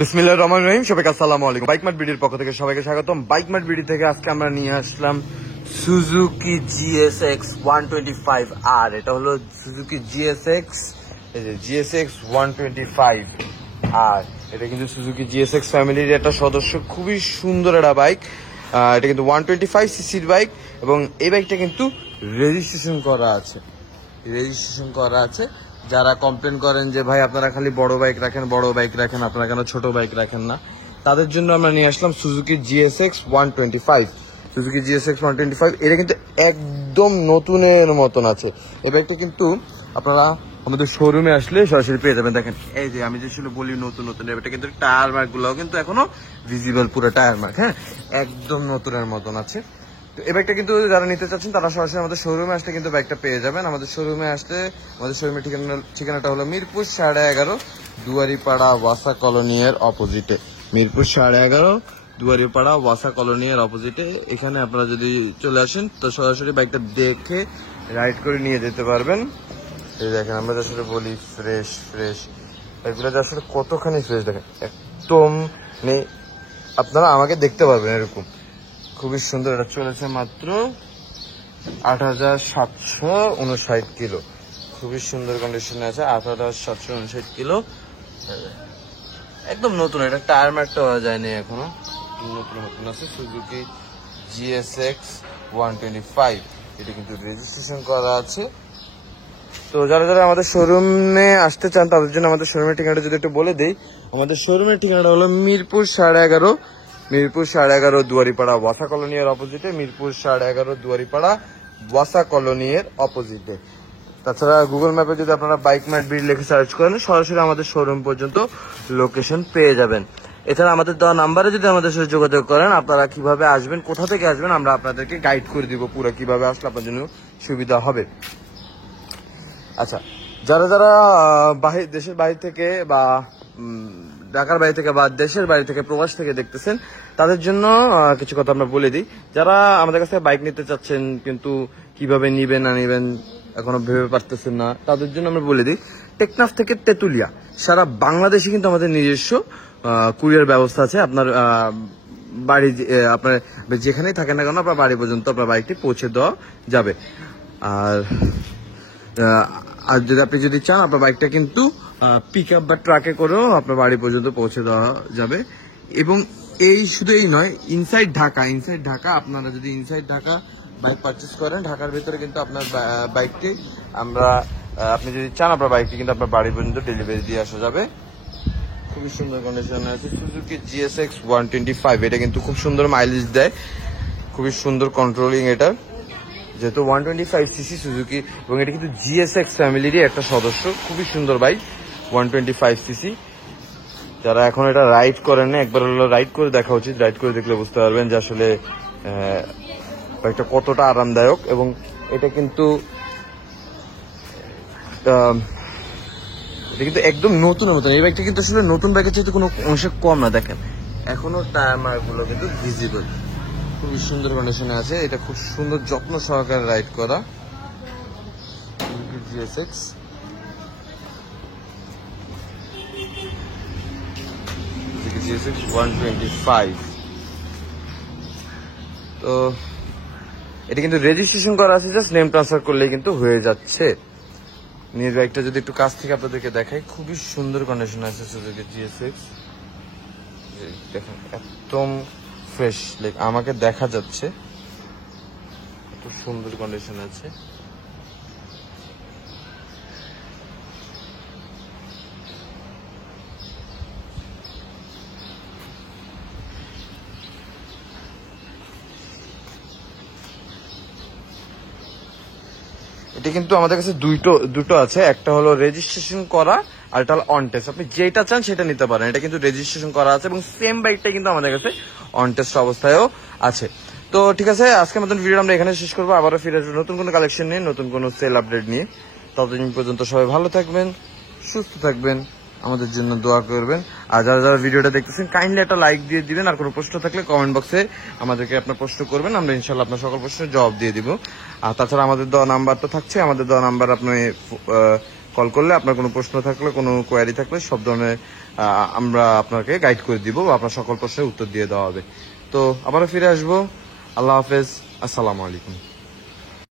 বিসমিল্লাহির রহমানির রহিম। সবাইকে আসসালামু আলাইকুম। বাইক মার্ট বিডির পক্ষ থেকে সবাইকে স্বাগতম। বাইক মার্ট বিডি থেকে আজকে আমরা নিয়ে আসলাম সুজুকি GSX 125 আর। এটা হলো সুজুকি GSX 125 আর। এটা কিন্তু সুজুকি GSX ফ্যামিলির একটা সদস্য। খুবই সুন্দর একটা বাইক। এটা কিন্তু 125 সিসির বাইক এবং এই বাইকটা কিন্তু রেজিস্ট্রেশন করা আছে। যারা কমপ্লেন করেন যে ভাই আপনারা খালি বড় বাইক রাখেন, আপনারা কেন ছোট বাইক রাখেন না, তাদের জন্য আমরা নিয়ে আসলাম সুজুকি GSX 125। সুজুকি GSX 125 এটা কিন্তু একদম নতুনের মতন আছে। এই বাইকটা কিন্তু আপনারা আমাদের শোরুমে আসলে সরাসরি পেয়ে যাবেন। দেখেন এই যে আমি যে বলি নতুন এটা কিন্তু টায়ার মার্ক গুলাও কিন্তু এখনো ভিজিবল, পুরো টায়ার মার্ক। হ্যাঁ, একদম নতুনের মতন আছে। তো এই বাইকটা কিন্তু যারা নিতে চাচ্ছেন তারা সরাসরি আমাদের শোরুমে আসলে কিন্তু বাইকটা পেয়ে যাবেন। আমাদের শোরুমের ঠিকানাটা হলো মিরপুর 11.5 দুয়ারিপাড়া ওয়াসা কলোনি এর অপোজিটে। মিরপুর 11.5 দুয়ারিপাড়া ওয়াসা কলোনি এর অপোজিটে। এখানে আপনারা যদি চলে আসেন তো সরাসরি বাইকটা দেখে রাইড করে নিয়ে যেতে পারবেন। এই দেখেন আমরা আসলে বলি ফ্রেশ এগুলো আসলে কতখানি ফ্রেশ দেখেন, একদম আপনারা আমাকে দেখতে পারবেন এরকম। খুবই সুন্দর। এটা চলেছে মাত্র 8,759 কিলো। খুবই সুন্দর কন্ডিশনে আছে। 8,759 কিলো, একদম নতুন। এটা টায়ার ম্যাটটা হওয়া যায়নি এখনো, নতুন আছে। সুজুকি GSX 125 এটা কিন্তু রেজিস্ট্রেশন করা আছে। তো যারা আমাদের শোরুমে আসতে চান তাদের জন্য আমাদের শোরুমের ঠিকানাটা যদি একটু বলে দেই। আমাদের শোরুমের ঠিকানাটা হলো মিরপুর 11.5 দুয়ারিপাড়া ওয়াসা কলোনি এর অপোজিটে। মিরপুর 11.5 দুয়ারিপাড়া ওয়াসা কলোনি এর অপোজিটে। তাছাড়া গুগল ম্যাপে যদি আপনারা বাইক মার্ট বিডি লিখে সার্চ করেন সরাসরি আমাদের শোরুম পর্যন্ত লোকেশন পেয়ে যাবেন। এছাড়া আমাদের দেওয়া নাম্বারে যদি আমাদের সাথে যোগাযোগ করেন, আপনারা কিভাবে আসবেন, কোথা থেকে আসবেন, আমরা আপনাদেরকে গাইড করে দিব পুরো কিভাবে আসলে আপনার জন্য সুবিধা হবে। আচ্ছা, যারা দেশের বাইরে থেকে বা ঢাকার বাইরে থেকে বা দেশের বাইরে থেকে প্রবাস থেকে দেখতেছেন তাদের জন্য কিছু কথা আমরা বলে দিই। যারা আমাদের কাছে বাইক নিতে চাচ্ছেন কিন্তু কিভাবে নিবেন না নিবেন এখনো ভেবে পারতেছেন না, তাদের জন্য আমরা বলে দিই টেকনাফ থেকে তেতুলিয়া সারা বাংলাদেশে কিন্তু আমাদের নিজস্ব কুরিয়ার ব্যবস্থা আছে। আপনার বাড়ি আপনার যেখানেই থাকেন না কেন আপনার বাড়ি পর্যন্ত আপনার বাইকটি পৌঁছে দেওয়া যাবে। আর আপনি যদি চান আপনার বাইকটা কিন্তু পিক আপ বা ট্রাকে করেও আপনার বাড়ি পর্যন্ত পৌঁছে দেওয়া যাবে। এবং শুধু এই নয়, ইনসাইড ঢাকা আপনারা যদি ইনসাইড ঢাকা বাইক পারচেস করেন, ঢাকার ভিতরে কিন্তু আপনার বাইকটি আপনি যদি চান আপনার বাইকটি কিন্তু আপনার বাড়ি পর্যন্ত ডেলিভারি দিয়ে আসা যাবে। খুবই সুন্দর কন্ডিশনে আছে সুজুকি GSX 125। এটা কিন্তু খুব সুন্দর মাইলেজ দেয়, খুবই সুন্দর কন্ট্রোলিং এটা, যেহেতু 125 সিসি সুজুকি এবং এটা কিন্তু GSX ফ্যামিলিরই একটা সদস্য। খুবই সুন্দর বাইক 125 সিসি। যারা এখন এটা রাইড করেন না, একবার হলো রাইড করে দেখা উচিত। রাইড করে দেখলে বুঝতে পারবেন যে আসলে বাইকটা কতটা আরামদায়ক। এবং এটা কিন্তু একদম নতুনের মতন। এই বাইকটা কিন্তু আসলে নতুন বাইকের চাইতে কোনো অংশে কম না। দেখেন এখনো টায়ার মার্কগুলো কিন্তু ভিজিবল, খুবই সুন্দর কন্ডিশনে আছে। এটা খুব সুন্দর যত্ন সহকারে রাইড করা GSX। GSX 125 তো এটা কিন্তু রেজিস্ট্রেশন করা আছে, জাস্ট নেম ট্রান্সফার করলেই কিন্তু হয়ে যাচ্ছে। নিজের বাইকটা যদি একটু কাছ থেকে আপনাদেরকে দেখাই, খুবই সুন্দর কন্ডিশন আছে সুজুকি GSX। দেখেন একদম ফ্রেশ, লাইক আমাকে দেখা যাচ্ছে এত সুন্দর কন্ডিশন আছে। এটা কিন্তু আমাদের কাছে দুটো আছে, একটা হলো রেজিস্ট্রেশন করা আর এটা হলো অন টেস্ট। আপনি যেটা চান সেটা নিতে পারেন। এটা কিন্তু রেজিস্ট্রেশন করা আছে এবং সেম বাইকটা কিন্তু আমাদের কাছে অন টেস্ট অবস্থায়ও আছে। তো ঠিক আছে, আজকের মতন ভিডিও আমরা এখানে শেষ করবো। আবারও ফিরে আসবো নতুন কোনো কালেকশন নিয়ে, নতুন কোনো সেল আপডেট নিয়ে। ততদিন পর্যন্ত সবাই ভালো থাকবেন, সুস্থ থাকবেন, আমাদের জন্য দোয়া করবেন। আর যারা ভিডিওটা দেখতেছেন কাইন্ডলি একটা লাইক দিয়ে দিবেন। আর কোনো প্রশ্ন থাকলে কমেন্ট বক্সে আমাদেরকে আপনার প্রশ্ন করবেন, আমরা ইনশাল্লাহ আপনার সকল প্রশ্নের জবাব দিয়ে দিব। আর তাছাড়া আমাদের দেওয়া নাম্বার তো থাকছে, আমাদের দেওয়া নাম্বার আপনি কল করলে আপনার কোনো প্রশ্ন থাকলে, কোনো কোয়ারি থাকলে সব ধরনের আমরা আপনাকে গাইড করে দিব, আপনার সকল প্রশ্নের উত্তর দিয়ে দেওয়া হবে। তো আবারও ফিরে আসবো। আল্লাহ হাফেজ, আসসালামু আলাইকুম।